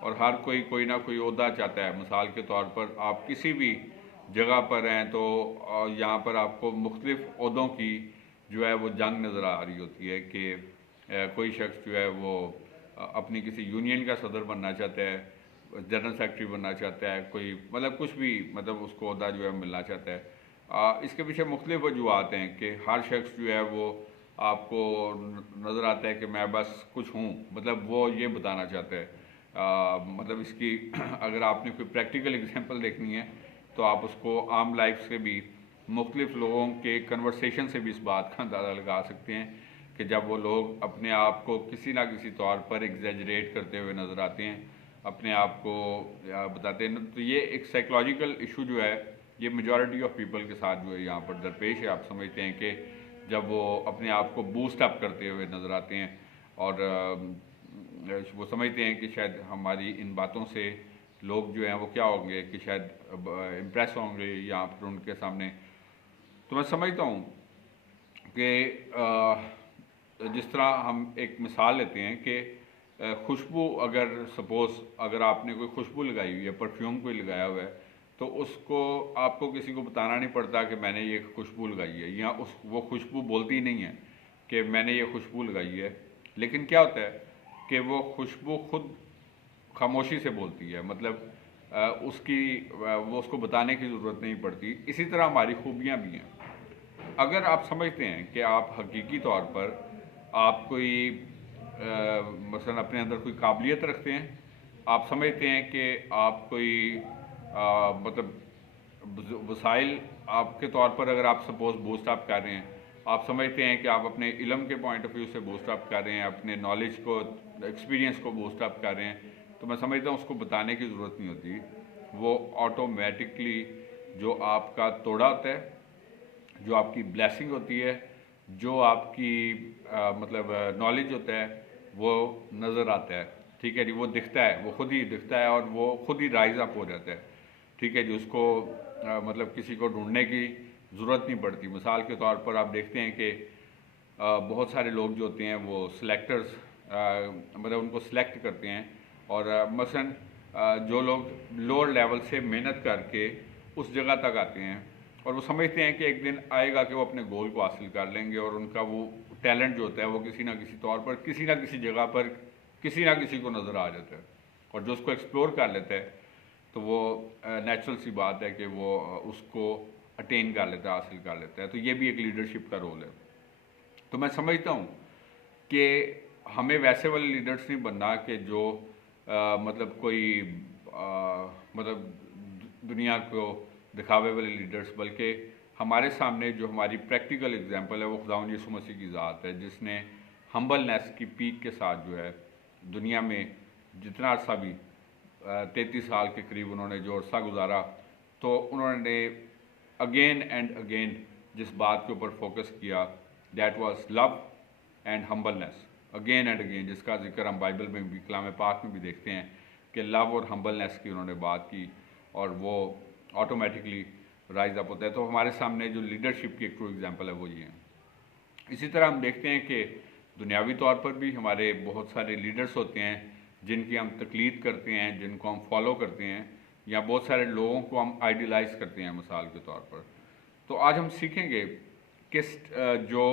اور ہر کوئی نہ کوئی عہدہ چاہتا ہے. مثال کے طور پر آپ کسی بھی جگہ پر ہیں تو یہاں پر آپ کو مختلف عہدوں کی جو ہے وہ جنگ نظر آ رہی ہوتی ہے کہ کوئی شخص جو ہے وہ اپنی کسی یونین کا صدر بننا چاہتا ہے, جنرل سیکرٹری بننا چاہتا ہے, کوئی مطلب کچھ بھی مطلب اس کو عہدہ جو ہے ملنا چاہتا ہے. اس کے پیچھے مختلف وجوہات ہیں کہ ہر شخص جو ہے وہ آپ کو نظر آتا ہے کہ میں بس کچھ ہوں, مطلب وہ یہ بتانا چاہتا ہے. مطلب اس کی اگر آپ نے کوئی پریکٹیکل اگزامپل دیکھنی ہے تو آپ اس کو عام لائف سے بھی, مختلف لوگوں کے کنورسیشن سے بھی اس بات کا اندازہ لگا سکتے ہیں کہ جب وہ لوگ اپنے آپ کو کسی نہ کسی طور پر ایگزیجریٹ کرتے ہوئے نظر آتے ہیں, اپنے آپ کو بتاتے ہیں, تو یہ ایک سائیکلوجیکل ایشو جو ہے یہ میجورٹی آف پیپل کے ساتھ جو ہے یہاں پر درپیش ہے. آپ سمجھتے ہیں کہ جب وہ اپنے آپ کو بوسٹ اپ کرتے ہوئے نظر آتے ہیں اور وہ سمجھتے ہیں کہ شاید ہماری ان باتوں سے لوگ جو ہیں وہ کیا ہوں گے کہ شاید امپریس ہوں گے یہاں پر ان کے سامنے. تو میں سمجھتا ہوں کہ جس طرح ہم ایک مثال لیتے ہیں کہ خوشبو, اگر سپوز اگر آپ نے کوئی خوشبو لگائی ہوئی ہے, پرفیوم کوئی لگایا ہوا ہے, تو اس کو آپ کو کسی کو بتانا نہیں پڑتا کہ میں نے یہ خوشبو لگائی ہے, یا وہ خوشبو بولتی نہیں ہے کہ میں نے یہ خوشبو لگائی ہے. لیکن کیا ہوتا ہے کہ وہ خوشبو خود خاموشی سے بولتی ہے, مطلب اس کی وہ اس کو بتانے کی ضرورت نہیں پڑتی. اسی طرح ہماری خوبیاں بھی ہیں. اگر آپ سمجھتے ہیں کہ آپ حقیقی طور پر آپ کوئی مثلا اپنے اندر کوئی قابلیت رکھتے ہیں, آپ سمجھتے ہیں کہ آپ کوئی مطلب وسائل آپ کے طور پر اگر آپ سپوز بوسٹ اپ کر رہے ہیں, آپ سمجھتے ہیں کہ آپ اپنے علم کے پوائنٹ آف ویو سے بوسٹ اپ کر رہے ہیں, اپنے نالج کو, ایکسپیرینس کو بوسٹ اپ کر رہے ہیں, تو میں سمجھتا ہوں اس کو بتانے کی ضرورت نہیں ہوتی. وہ آٹومیٹکلی جو آپ کا توڑا ہوتا ہے, جو آپ کی بلیسنگ ہوتی ہے, جو آپ کی مطلب نالج ہوتا ہے, وہ نظر آتا ہے. ٹھیک ہے جی, وہ دکھتا ہے, وہ خود ہی دکھتا ہے اور وہ خود ہی رائز اپ ہو جاتا ہے. ٹھیک ہے جی, اس کو مطلب کسی کو ڈھونڈنے کی ضرورت نہیں پڑتی. مثال کے طور پر آپ دیکھتے ہیں کہ بہت سارے لوگ جو ہوتے ہیں وہ سلیکٹرز مطلب ان کو سلیکٹ کرتے ہیں, اور مثلا جو لوگ لوور لیول سے محنت کر کے اس جگہ تک آتے ہیں اور وہ سمجھتے ہیں کہ ایک دن آئے گا کہ وہ اپنے گول کو حاصل کر لیں گے, اور ان کا وہ ٹیلنٹ جو ہوتا ہے وہ کسی نہ کسی طور پر کسی نہ کسی جگہ پر کسی نہ کسی کو نظر آ جاتا ہے, اور جو اس کو ایکسپلور کر لیتا ہے تو وہ نیچرل سی بات ہے کہ وہ اس کو اٹین کر لیتا ہے, حاصل کر لیتا ہے. تو یہ بھی ایک لیڈرشپ کا رول ہے. تو میں سمجھتا ہوں کہ ہمیں ویسے والے لیڈرس نہیں بننا کہ جو مطلب کوئی مطلب دنیا کو دکھاوے والے لیڈرس, بلکہ ہمارے سامنے جو ہماری پریکٹیکل اگزامپل ہے وہ خداوند یسوع مسیح کی ذات ہے, جس نے ہمبلنیس کی پیک کے ساتھ جو ہے دنیا میں جتنا عرصہ بھی 33 سال کے قریب انہوں نے جو عرصہ گزارا, تو انہوں نے اگین اینڈ اگین جس بات کے اوپر فوکس کیا, that was love and humbleness. Again and again, جس کا ذکر ہم بائبل میں بھی, کلام پاک میں بھی دیکھتے ہیں کہ لو اور ہمبلنیس کی انہوں نے بات کی, اور وہ آٹومیٹکلی رائز اپ ہوتا ہے. تو ہمارے سامنے جو لیڈرشپ کی ایک ٹرو ایگزامپل ہے وہ یہ ہے. اسی طرح ہم دیکھتے ہیں کہ دنیاوی طور پر بھی ہمارے بہت سارے لیڈرس ہوتے ہیں جن کی ہم تقلید کرتے ہیں, جن کو ہم فالو کرتے ہیں, یا بہت سارے لوگوں کو ہم آئیڈیلائز کرتے ہیں مثال کے طور پر. تو آج ہم سیکھیں گے کہ جو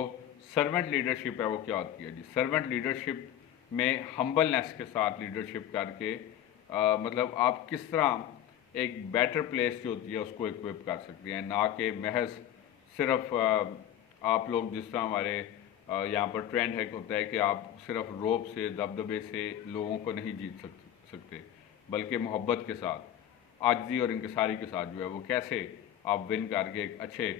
سرونٹ لیڈرشپ ہے وہ کیا ہوتی ہے جی. سرونٹ لیڈرشپ میں ہمبلنیس کے ساتھ لیڈرشپ کر کے مطلب آپ کس طرح ایک بیٹر پلیس جو ہوتی ہے اس کو اکوپ کر سکتے ہیں, نہ کہ محض صرف آپ لوگ جس طرح ہمارے یہاں پر ٹرینڈ ہے ہوتا ہے کہ آپ صرف روب سے, دبدبے سے لوگوں کو نہیں جیت سکتے, بلکہ محبت کے ساتھ, عاجزی اور انکساری کے ساتھ جو ہے وہ کیسے آپ ون کر کے ایک اچھے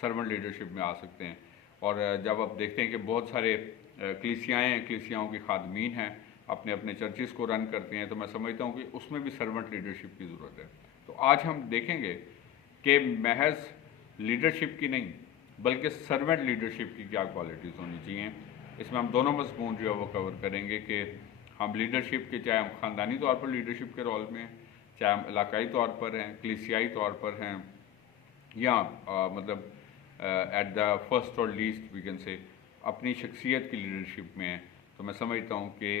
سرونٹ لیڈرشپ میں آ سکتے ہیں. اور جب آپ دیکھتے ہیں کہ بہت سارے کلیسیائیں ہیں, کلیسیاؤں کی خادمین ہیں, اپنے اپنے چرچز کو رن کرتے ہیں, تو میں سمجھتا ہوں کہ اس میں بھی سرونٹ لیڈرشپ کی ضرورت ہے. تو آج ہم دیکھیں گے کہ محض لیڈرشپ کی نہیں بلکہ سرونٹ لیڈرشپ کی کیا کوالٹیز ہونی چاہیے. اس میں ہم دونوں مضمون جو ہے وہ کور کریں گے کہ ہم لیڈرشپ کے, چاہے ہم خاندانی طور پر لیڈرشپ کے رول میں ہیں, چاہے ہم علاقائی طور پر ہیں, کلیسیائی طور پر ہیں, یا مطلب ایٹ دا فرسٹ اور لیسٹ وی کین سے اپنی شخصیت کی لیڈرشپ میں ہیں. تو میں سمجھتا ہوں کہ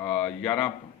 11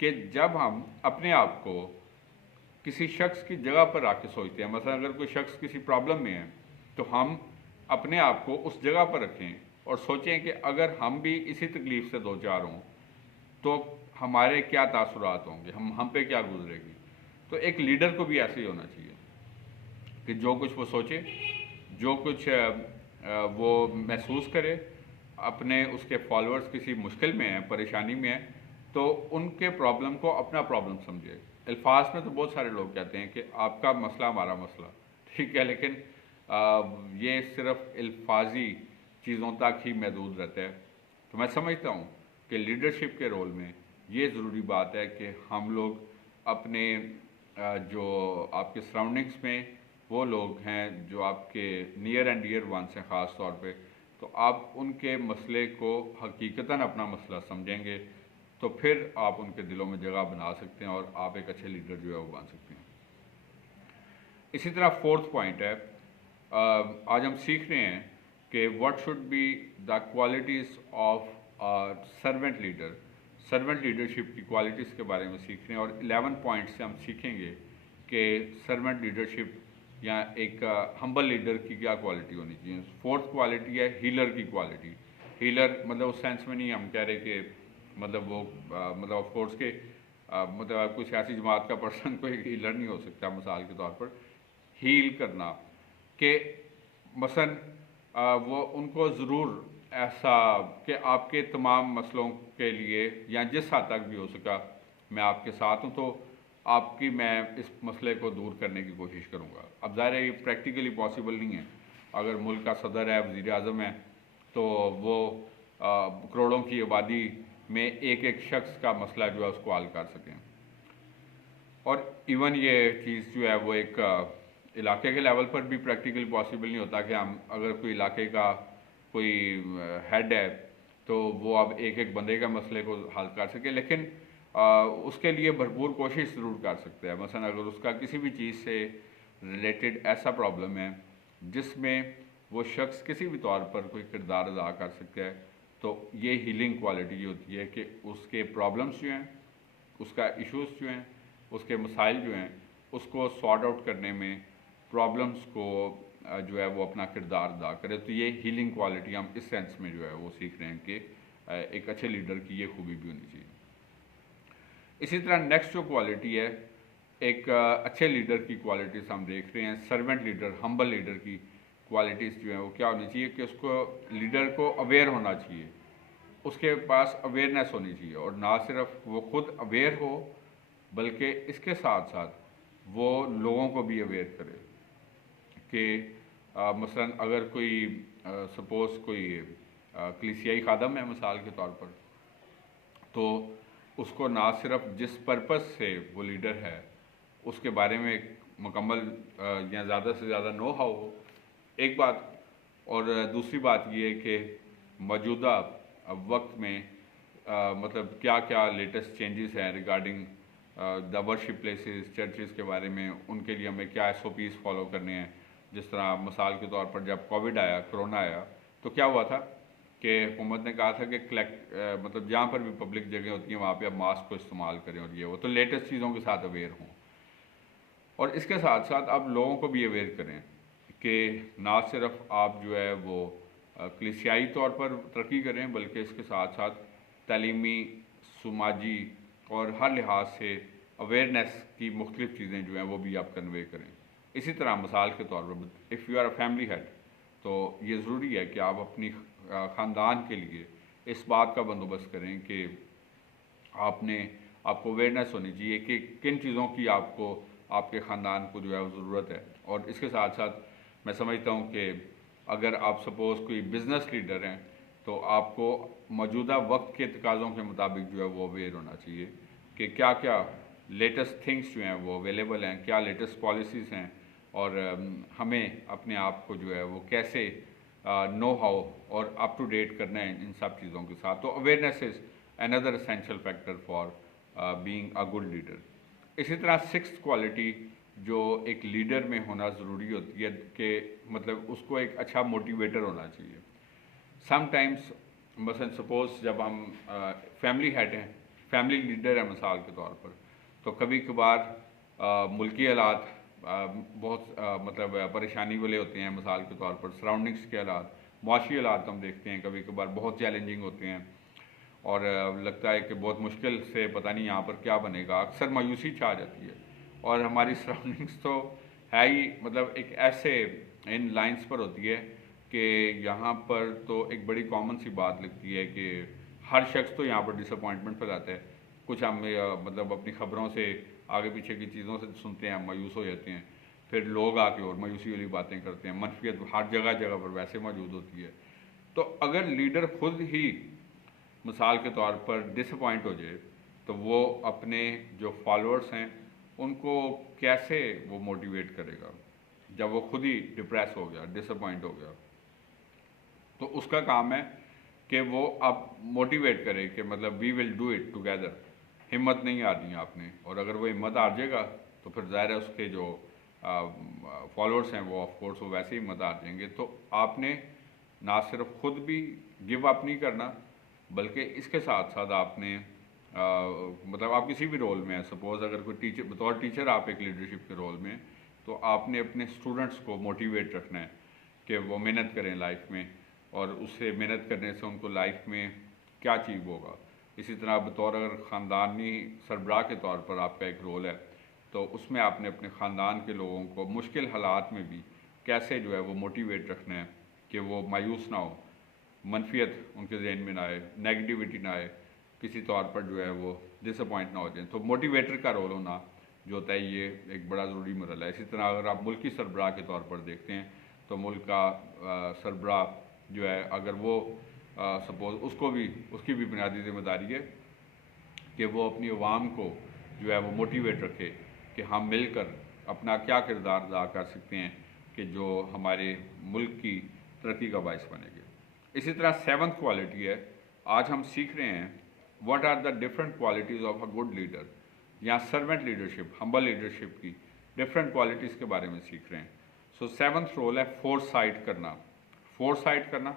کہ جب ہم اپنے آپ کو کسی شخص کی جگہ پر آ کے سوچتے ہیں، مثلا اگر کوئی شخص کسی پرابلم میں ہے تو ہم اپنے آپ کو اس جگہ پر رکھیں اور سوچیں کہ اگر ہم بھی اسی تکلیف سے دو چار ہوں تو ہمارے کیا تاثرات ہوں گے، ہم پہ کیا گزرے گی. تو ایک لیڈر کو بھی ایسے ہی ہونا چاہیے کہ جو کچھ وہ سوچے، جو کچھ وہ محسوس کرے، اپنے اس کے فالوورز کسی مشکل میں ہیں، پریشانی میں ہیں، تو ان کے پرابلم کو اپنا پرابلم سمجھے. الفاظ میں تو بہت سارے لوگ کہتے ہیں کہ آپ کا مسئلہ ہمارا مسئلہ، ٹھیک ہے، لیکن یہ صرف الفاظی چیزوں تک ہی محدود رہتا ہے. تو میں سمجھتا ہوں کہ لیڈرشپ کے رول میں یہ ضروری بات ہے کہ ہم لوگ اپنے جو آپ کے سراؤنڈنگس میں وہ لوگ ہیں جو آپ کے نیئر اینڈ ڈیئر ونس ہیں خاص طور پہ، تو آپ ان کے مسئلے کو حقیقتاً اپنا مسئلہ سمجھیں گے تو پھر آپ ان کے دلوں میں جگہ بنا سکتے ہیں اور آپ ایک اچھے لیڈر جو ہے وہ بن سکتے ہیں. اسی طرح فورتھ پوائنٹ ہے، آج ہم سیکھ رہے ہیں کہ what should be the qualities of servant leader. Servant leadership کی کوالٹیز کے بارے میں سیکھ رہے ہیں اور 11 پوائنٹ سے ہم سیکھیں گے کہ سرونٹ لیڈرشپ یا ایک ہمبل لیڈر کی کیا کوالٹی ہونی چاہیے. فورتھ کوالٹی ہے ہیلر کی کوالٹی. ہیلر مطلب اس سینس میں نہیں ہم کہہ رہے کہ مطلب وہ مطلب آف کورس کے مطلب کوئی سیاسی جماعت کا پرسن کوئی ہیلر نہیں ہو سکتا. مثال کے طور پر ہیل کرنا کہ مثلا وہ ان کو ضرور ایسا کہ آپ کے تمام مسئلوں کے لیے یا جس حد تک بھی ہو سکا میں آپ کے ساتھ ہوں، تو آپ کی میں اس مسئلے کو دور کرنے کی کوشش کروں گا. اب ظاہر ہے یہ پریکٹیکلی پاسبل نہیں ہے. اگر ملک کا صدر ہے، وزیر اعظم ہے، تو وہ کروڑوں کی آبادی میں ایک ایک شخص کا مسئلہ جو ہے اس کو حل کر سکیں. اور ایون یہ چیز جو ہے وہ ایک علاقے کے لیول پر بھی پریکٹیکلی پاسبل نہیں ہوتا کہ ہم اگر کوئی علاقے کا کوئی ہیڈ ہے تو وہ اب ایک ایک بندے کا مسئلے کو حل کر سکے، لیکن اس کے لیے بھرپور کوشش ضرور کر سکتے ہیں. مثلا اگر اس کا کسی بھی چیز سے ریلیٹڈ ایسا پرابلم ہے جس میں وہ شخص کسی بھی طور پر کوئی کردار ادا کر سکتا ہے، تو یہ ہیلنگ کوالٹی یہ ہوتی ہے کہ اس کے پرابلمس جو ہیں، اس کا ایشوز جو ہیں، اس کے مسائل جو ہیں، اس کو سارٹ آؤٹ کرنے میں پرابلمس کو جو ہے وہ اپنا کردار ادا کرے. تو یہ ہیلنگ کوالٹی ہم اس سینس میں جو ہے وہ سیکھ رہے ہیں کہ ایک اچھے لیڈر کی یہ خوبی بھی ہونی چاہیے. اسی طرح نیکسٹ جو کوالٹی ہے، ایک اچھے لیڈر کی کوالٹیز ہم دیکھ رہے ہیں. سرونٹ لیڈر، ہمبل لیڈر کی کوالٹیز جو ہیں وہ کیا ہونی چاہیے کہ اس کو لیڈر کو اویئر ہونا چاہیے، اس کے پاس اویئرنیس ہونی چاہیے، اور نہ صرف وہ خود اویئر ہو بلکہ اس کے ساتھ ساتھ وہ لوگوں کو بھی اویئر کرے کہ مثلا اگر کوئی سپوز کوئی کلیسیائی خادم ہے مثال کے طور پر، تو اس کو نہ صرف جس پرپس سے وہ لیڈر ہے اس کے بارے میں ایک مکمل یا زیادہ سے زیادہ نو ہاؤ ہو، ایک بات، اور دوسری بات یہ ہے کہ موجودہ وقت میں مطلب کیا کیا لیٹسٹ چینجز ہیں regarding the worship places, churches کے بارے میں، ان کے لیے ہمیں کیا ایس او پیز فالو کرنے ہیں. جس طرح مثال کے طور پر جب کووڈ آیا، کرونا آیا، تو کیا ہوا تھا کہ حکومت نے کہا تھا کہ مطلب جہاں پر بھی پبلک جگہ ہوتی ہیں وہاں پہ اب ماسک کو استعمال کریں اور یہ وہ، تو لیٹسٹ چیزوں کے ساتھ اویئر ہوں. اور اس کے ساتھ ساتھ آپ لوگوں کو بھی اویئر کریں کہ نہ صرف آپ جو ہے وہ کلیسیائی طور پر ترقی کریں بلکہ اس کے ساتھ ساتھ تعلیمی، سماجی اور ہر لحاظ سے اویئرنیس کی مختلف چیزیں جو ہیں وہ بھی آپ کنوے کریں. اسی طرح مثال کے طور پر if you are a family head, تو یہ ضروری ہے کہ آپ اپنی خاندان کے لیے اس بات کا بندوبست کریں کہ آپ کو اویئرنیس ہونی چاہیے کہ کن چیزوں کی آپ کو آپ کے خاندان کو جو ہے وہ ضرورت ہے. اور اس کے ساتھ ساتھ میں سمجھتا ہوں کہ اگر آپ سپوز کوئی بزنس لیڈر ہیں تو آپ کو موجودہ وقت کے تقاضوں کے مطابق جو ہے وہ اویئر ہونا چاہیے کہ کیا کیا لیٹسٹ تھنگس جو ہیں وہ اویلیبل ہیں، کیا لیٹسٹ پالیسیز ہیں، اور ہمیں اپنے آپ کو جو ہے وہ کیسے نو ہاؤ اور اپ ٹو ڈیٹ کرنا ہے ان سب چیزوں کے ساتھ. تو awareness is another essential factor for being a good leader. اسی طرح سکسth کوالٹی جو ایک لیڈر میں ہونا ضروری ہوتی ہے کہ مطلب اس کو ایک اچھا موٹیویٹر ہونا چاہیے. سم ٹائمس مثلا سپوز جب ہم فیملی ہیڈ ہیں، فیملی لیڈر ہے مثال کے طور پر، تو کبھی کبھار ملکی حالات بہت مطلب پریشانی والے ہوتے ہیں، مثال کے طور پر سراؤنڈنگس کے حالات، معاشی حالات ہم دیکھتے ہیں کبھی کبھار بہت چیلنجنگ ہوتے ہیں، اور لگتا ہے کہ بہت مشکل سے پتہ نہیں یہاں پر کیا بنے گا، اکثر مایوسی چھا جاتی ہے، اور ہماری سراؤنڈنگس تو ہے ہی مطلب ایک ایسے ان لائنس پر ہوتی ہے کہ یہاں پر تو ایک بڑی کامن سی بات لگتی ہے کہ ہر شخص تو یہاں پر ڈس اپوائنٹمنٹ پھیلاتا ہے، کچھ ہم مطلب اپنی خبروں سے آگے پیچھے کی چیزوں سے سنتے ہیں، ہم مایوس ہو جاتے ہیں، پھر لوگ آ کے اور مایوسی والی باتیں کرتے ہیں، منفیت ہر جگہ جگہ پر ویسے موجود ہوتی ہے۔ تو اگر لیڈر خود ہی مثال کے طور پر ڈس اپوائنٹ ہو جائے تو وہ اپنے جو فالوورس ہیں ان کو کیسے وہ موٹیویٹ کرے گا جب وہ خود ہی ڈپریس ہو گیا، ڈس اپوائنٹ ہو گیا؟ تو اس کا کام ہے کہ وہ اب موٹیویٹ کرے کہ مطلب وی ول ڈو اٹ ٹوگیدر، ہمت نہیں ہارنی ہے آپ نے، اور اگر وہ ہمت ہار جائے گا تو پھر ظاہر ہے اس کے جو فالوورس ہیں وہ آف کورس وہ ویسے ہی ہمت ہار جائیں گے۔ تو آپ نے نہ صرف خود بھی گیو اپ نہیں کرنا، بلکہ اس کے ساتھ ساتھ آپ نے مطلب آپ کسی بھی رول میں ہیں، سپوز اگر کوئی ٹیچر بطور ٹیچر آپ ایک لیڈرشپ کے رول میں، تو آپ نے اپنے اسٹوڈنٹس کو موٹیویٹ رکھنا ہے کہ وہ محنت کریں لائف میں، اور اس سے محنت کرنے سے ان کو لائف میں کیا اچیو ہوگا۔ اسی طرح بطور اگر خاندانی سربراہ کے طور پر آپ کا ایک رول ہے، تو اس میں آپ نے اپنے خاندان کے لوگوں کو مشکل حالات میں بھی کیسے جو ہے وہ موٹیویٹ رکھنا ہے کہ وہ مایوس نہ ہو، منفیت ان کے ذہن میں نہ آئے، نیگیٹیوٹی نہ آئے، کسی طور پر جو ہے وہ ڈس اپوائنٹ نہ ہو جائیں۔ تو موٹیویٹر کا رول ہونا جو ہوتا ہے یہ ایک بڑا ضروری مرحلہ ہے۔ اسی طرح اگر آپ ملکی سربراہ کے طور پر دیکھتے ہیں تو ملک کا سربراہ جو ہے اگر وہ سپوز اس کی بھی بنیادی ذمہ داری ہے کہ وہ اپنی عوام کو جو ہے وہ موٹیویٹ رکھے کہ ہم مل کر اپنا کیا کردار ادا کر سکتے ہیں کہ جو ہمارے ملک کی ترقی کا باعث بنے گے۔ اسی طرح 7th کوالٹی ہے، آج ہم سیکھ رہے ہیں what are the different qualities of a good leader, یا سروینٹ لیڈرشپ، ہمبل لیڈرشپ کی ڈفرینٹ کوالٹیز کے بارے میں سیکھ رہے ہیں۔ سو 7th رول ہے فور سائٹ کرنا۔ فور سائٹ کرنا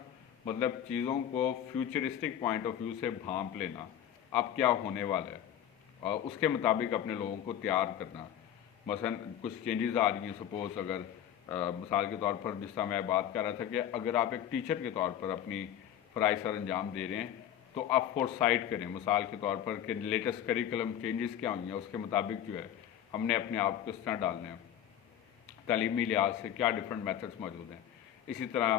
مطلب چیزوں کو فیوچرسٹک پوائنٹ آف ویو سے بھانپ لینا، اب کیا ہونے والا ہے، اور اس کے مطابق اپنے لوگوں کو تیار کرنا۔ مثلا کچھ چینجز آ رہی ہیں، سپوز اگر مثال کے طور پر جس طرح میں بات کر رہا تھا کہ اگر آپ ایک ٹیچر کے طور پر اپنی فرائض سر انجام دے رہے ہیں تو آپ فور سائٹ کریں، مثال کے طور پر کہ لیٹسٹ کریکولم چینجز کیا ہوئی ہیں، اس کے مطابق جو ہے ہم نے اپنے آپ کو کس طرح ڈالنا ہے، تعلیمی لحاظ سے کیا ڈفرینٹ میتھڈس موجود ہیں۔ اسی طرح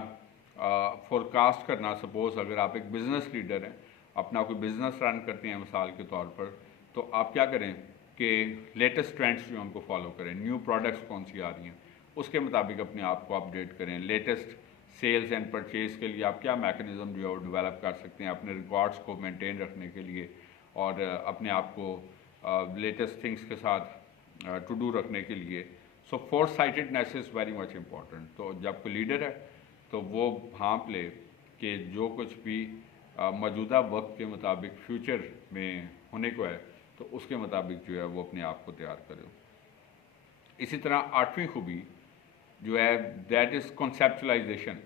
فورکاسٹ کرنا، سپوز اگر آپ ایک بزنس لیڈر ہیں، اپنا کوئی بزنس رن کرتے ہیں مثال کے طور پر، تو آپ کیا کریں کہ لیٹسٹ ٹرینڈس جو ہیں ان کو فالو کریں، نیو پروڈکٹس کون سی آ رہی ہیں اس کے مطابق اپنے آپ کو اپڈیٹ کریں، لیٹسٹ سیلز اینڈ پرچیز کے لیے آپ کیا میکنزم جو ہے وہ ڈیولپ کر سکتے ہیں اپنے ریکارڈس کو مینٹین رکھنے کے لیے، اور اپنے آپ کو لیٹسٹ تھنگس کے ساتھ ٹو ڈو رکھنے کے لیے۔ So foresightedness is very much important. تو جب کوئی لیڈر ہے تو وہ بھانپ لے کہ جو کچھ بھی موجودہ وقت کے مطابق فیوچر میں ہونے کو ہے تو اس کے مطابق جو ہے وہ اپنے آپ کو تیار کرے۔ اسی طرح 8ویں خوبی جو ہے دیٹ از کنسیپچلائزیشن۔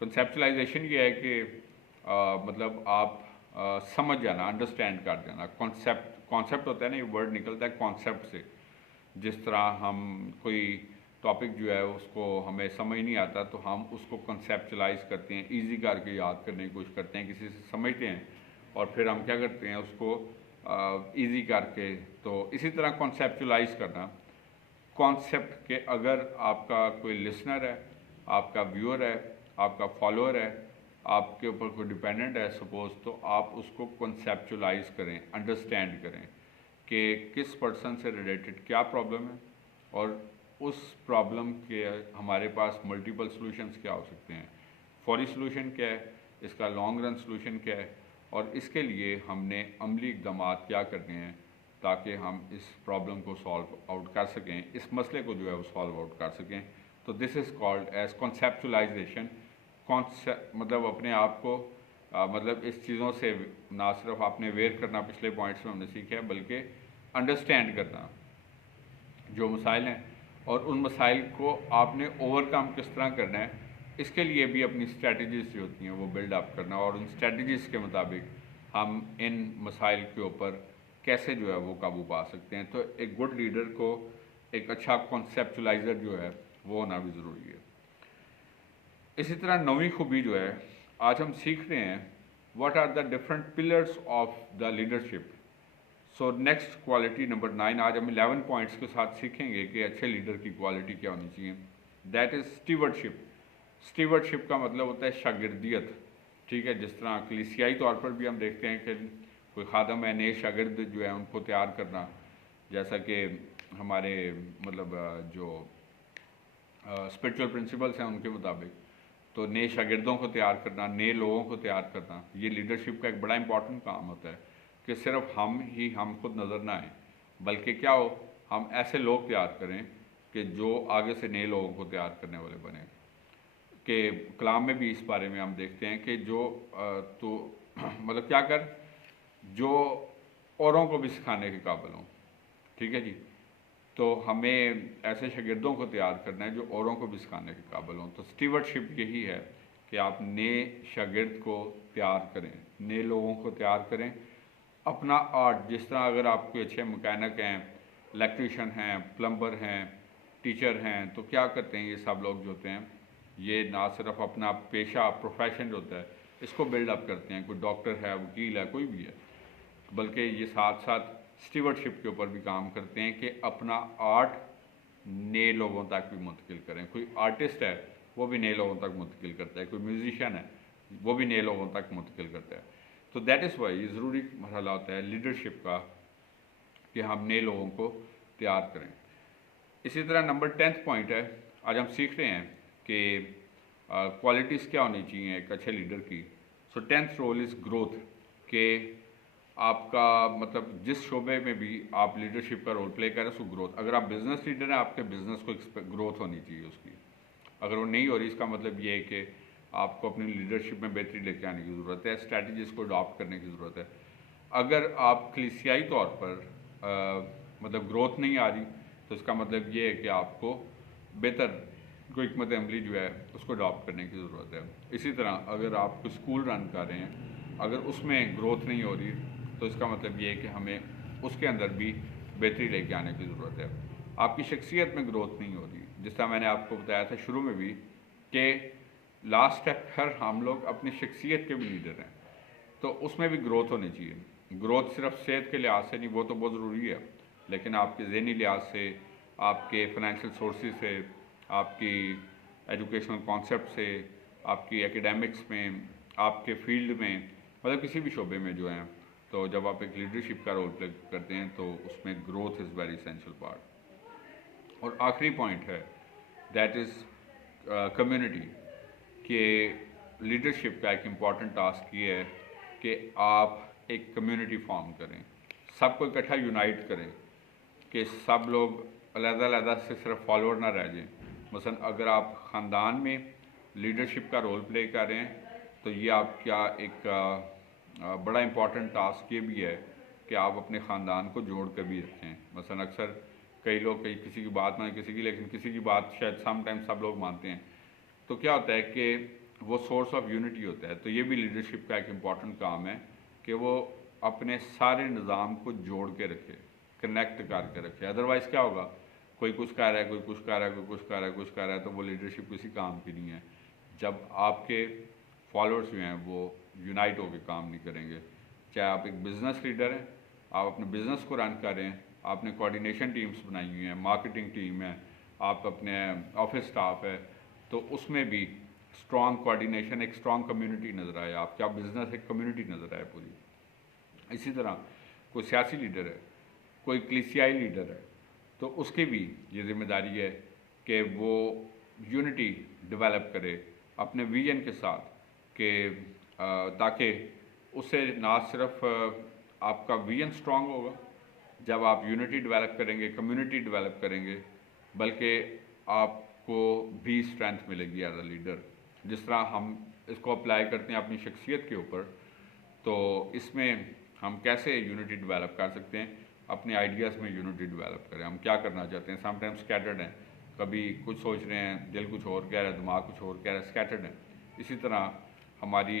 کنسیپچلائزیشن یہ ہے کہ مطلب آپ سمجھ جانا، انڈرسٹینڈ کر جانا۔ کانسیپٹ ہوتا ہے نا، یہ ورڈ نکلتا ہے کانسیپٹ سے۔ جس طرح ہم کوئی ٹاپک جو ہے اس کو ہمیں سمجھ نہیں آتا تو ہم اس کو کنسیپچلائز کرتے ہیں، ایزی کر کے یاد کرنے کی کوشش کرتے ہیں، کسی سے سمجھتے ہیں اور پھر ہم کیا کرتے ہیں اس کو ایزی کر کے۔ تو اسی طرح کنسیپچلائز کرنا، کانسیپٹ کہ اگر آپ کا کوئی لسنر ہے، آپ کا ویور ہے، آپ کا فالوور ہے، آپ کے اوپر کوئی ڈیپینڈنٹ ہے سپوز، تو آپ اس کو کنسیپچلائز کریں، انڈرسٹینڈ کریں کہ کس پرسن سے ریلیٹڈ کیا پرابلم ہے، اور اس پرابلم کے ہمارے پاس ملٹیپل سلوشنز کیا ہو سکتے ہیں، فوری سلوشن کیا ہے، اس کا لانگ رن سلوشن کیا ہے، اور اس کے لیے ہم نے عملی اقدامات کیا کرنے ہیں تاکہ ہم اس پرابلم کو سالو آؤٹ کر سکیں، اس مسئلے کو جو ہے وہ سالو آؤٹ کر سکیں۔ تو دس از کالڈ ایز کنسیپچلائزیشن۔ مطلب اپنے آپ کو مطلب اس چیزوں سے نہ صرف آپ نے اویئر کرنا، پچھلے پوائنٹس میں ہم نے سیکھا ہے، بلکہ انڈرسٹینڈ کرنا جو مسائل ہیں، اور ان مسائل کو آپ نے اوور کم کس طرح کرنا ہے، اس کے لیے بھی اپنی اسٹریٹجیز جو ہوتی ہیں وہ بلڈ اپ کرنا، اور ان اسٹریٹجیز کے مطابق ہم ان مسائل کے اوپر کیسے جو ہے وہ قابو پا سکتے ہیں. تو ایک گڈ لیڈر کو ایک اچھا کانسیپچلائزر جو ہے وہ ہونا بھی ضروری ہے. اسی طرح نویں خوبی جو ہے آج ہم سیکھ رہے ہیں what are the different pillars of the leadership. So next quality number 9 آج ہم 11 پوائنٹس کے ساتھ سیکھیں گے کہ اچھے لیڈر کی کوالٹی کیا ہونی چاہیے. That is اسٹیورڈشپ. اسٹیورڈشپ کا مطلب ہوتا ہے شاگردیت. ٹھیک ہے، جس طرح کلیسیائی طور پر بھی ہم دیکھتے ہیں کہ کوئی خادم ہے، نئے شاگرد جو ہے ان کو تیار کرنا، جیسا کہ ہمارے مطلب جو اسپرچول پرنسپلس ہیں ان کے مطابق، تو نئے شاگردوں کو تیار کرنا، نئے لوگوں کو تیار کرنا، یہ لیڈرشپ کا ایک بڑا امپورٹنٹ کام ہوتا ہے کہ صرف ہم خود نظر نہ آئیں، بلکہ کیا ہو، ہم ایسے لوگ تیار کریں کہ جو آگے سے نئے لوگوں کو تیار کرنے والے بنیں. کہ کلام میں بھی اس بارے میں ہم دیکھتے ہیں کہ جو تو مطلب کیا کر جو اوروں کو بھی سکھانے کے قابل ہوں. ٹھیک ہے جی، تو ہمیں ایسے شاگردوں کو تیار کرنا ہے جو اوروں کو بھی سکھانے کے قابل ہوں. تو اسٹیورڈشپ یہی ہے کہ آپ نئے شاگرد کو تیار کریں، نئے لوگوں کو تیار کریں. اپنا آرٹ، جس طرح اگر آپ کوئی اچھے مکینک ہیں، الیکٹریشین ہیں، پلمبر ہیں، ٹیچر ہیں، تو کیا کرتے ہیں یہ سب لوگ جو ہوتے ہیں، یہ نہ صرف اپنا پیشہ پروفیشن جو ہوتا ہے اس کو بلڈ اپ کرتے ہیں، کوئی ڈاکٹر ہے، وکیل ہے، کوئی بھی ہے، بلکہ یہ ساتھ ساتھ اسٹیورڈشپ کے اوپر بھی کام کرتے ہیں کہ اپنا آرٹ نئے لوگوں تک بھی منتقل کریں. کوئی آرٹسٹ ہے وہ بھی نئے لوگوں تک منتقل کرتا ہے، کوئی میوزیشین ہے وہ بھی نئے لوگوں تک منتقل کرتا ہے. تو دیٹ از وائی یہ ضروری مرحلہ ہوتا ہے لیڈرشپ کا کہ ہم نئے لوگوں کو تیار کریں. اسی طرح نمبر 10 پوائنٹ ہے، آج ہم سیکھ رہے ہیں کہ کوالٹیز کیا ہونی چاہیے ایک اچھے لیڈر کی. سو 10th رول از گروتھ. کہ آپ کا مطلب جس شعبے میں بھی آپ لیڈرشپ کا رول پلے کریں اس کو گروتھ. اگر آپ بزنس لیڈر ہیں، آپ کے بزنس کو گروتھ ہونی چاہیے اس کی. اگر وہ نہیں ہو رہی، اس کا مطلب یہ ہے کہ آپ کو اپنی لیڈرشپ میں بہتری لے کے آنے کی ضرورت ہے، اسٹریٹجیز کو اڈاپٹ کرنے کی ضرورت ہے. اگر آپ کلیسیائی طور پر مطلب گروتھ نہیں آ رہی تو اس کا مطلب یہ ہے کہ آپ کو بہتر کوئی حکمت عملی جو ہے اس کو اڈاپٹ کرنے کی ضرورت ہے. اسی طرح اگر آپ کوئی اسکول رن کر رہے ہیں، اگر اس میں گروتھ نہیں ہو رہی تو اس کا مطلب یہ ہے کہ ہمیں اس کے اندر بھی بہتری لے کے آنے کی ضرورت ہے. آپ کی شخصیت میں گروتھ نہیں ہو رہی، جس طرح میں نے آپ کو بتایا تھا شروع میں بھی کہ لاسٹ اسٹیپ پر ہم لوگ اپنی شخصیت کے بھی لیڈر ہیں، تو اس میں بھی گروتھ ہونی چاہیے. گروتھ صرف صحت کے لحاظ سے نہیں، وہ تو بہت ضروری ہے، لیکن آپ کے ذہنی لحاظ سے، آپ کے فائنینشیل سورسز سے، آپ کی ایجوکیشنل کانسیپٹ سے، آپ کی ایکیڈیمکس میں، آپ کے فیلڈ میں، مطلب کسی بھی شعبے میں جو ہیں، تو جب آپ ایک لیڈرشپ کا رول پلے کرتے ہیں تو اس میں growth is very essential part. اور آخری پوائنٹ ہے دیٹ از کمیونٹی. کہ لیڈرشپ کا ایک امپورٹنٹ ٹاسک یہ ہے کہ آپ ایک کمیونٹی فارم کریں، سب کو اکٹھا یونائٹ کریں، کہ سب لوگ علیحدہ علیحدہ سے صرف فالوور نہ رہ جائیں. مثلا اگر آپ خاندان میں لیڈرشپ کا رول پلے کر رہے ہیں تو یہ آپ کا ایک بڑا امپورٹنٹ ٹاسک یہ بھی ہے کہ آپ اپنے خاندان کو جوڑ کر بھی رکھیں. مثلا اکثر کئی لوگ کسی کی بات مانیں کسی کی، لیکن کسی کی بات شاید سم ٹائم سب لوگ مانتے ہیں، تو کیا ہوتا ہے کہ وہ سورس آف یونٹی ہوتا ہے. تو یہ بھی لیڈرشپ کا ایک امپورٹنٹ کام ہے کہ وہ اپنے سارے نظام کو جوڑ کے رکھے، کنیکٹ کر کے رکھے. ادروائز کیا ہوگا، کوئی کچھ کر رہا ہے، کوئی کچھ کر رہا ہے، کوئی کچھ کر رہا ہے، کچھ کر رہا ہے، تو وہ لیڈرشپ کسی کام کی نہیں ہے. جب آپ کے فالوورز جو ہیں وہ یونائٹ ہو کے کام نہیں کریں گے. چاہے آپ ایک بزنس لیڈر ہیں، آپ اپنے بزنس کو رن کر رہے ہیں، آپ نے کوآرڈینیشن ٹیمز بنائی ہوئی ہیں، مارکیٹنگ ٹیم ہے، آپ اپنے آفس سٹاف ہے، تو اس میں بھی اسٹرانگ کوآرڈینیشن، ایک اسٹرانگ کمیونٹی نظر آئے، آپ کا بزنس ایک کمیونٹی نظر آئے پوری. اسی طرح کوئی سیاسی لیڈر ہے، کوئی کلیسیائی لیڈر ہے، تو اس کی بھی یہ ذمہ داری ہے کہ وہ یونٹی ڈیولپ کرے اپنے ویژن کے ساتھ، کہ تاکہ اس سے نہ صرف آپ کا ویژن اسٹرانگ ہوگا جب آپ یونٹی ڈیولپ کریں گے، کمیونٹی ڈیولپ کریں گے، بلکہ آپ کو بھی اسٹرینتھ ملے گی ایز اے لیڈر. جس طرح ہم اس کو اپلائی کرتے ہیں اپنی شخصیت کے اوپر، تو اس میں ہم کیسے یونٹی ڈیولپ کر سکتے ہیں، اپنے آئیڈیاز میں یونٹی ڈیولپ کریں. ہم کیا کرنا چاہتے ہیں، سم ٹائم اسکیٹرڈ ہیں، کبھی کچھ سوچ رہے ہیں، دل کچھ اور کہہ رہا ہے، دماغ کچھ اور کہہ رہا ہے، اسکیٹرڈ ہیں. اسی طرح ہماری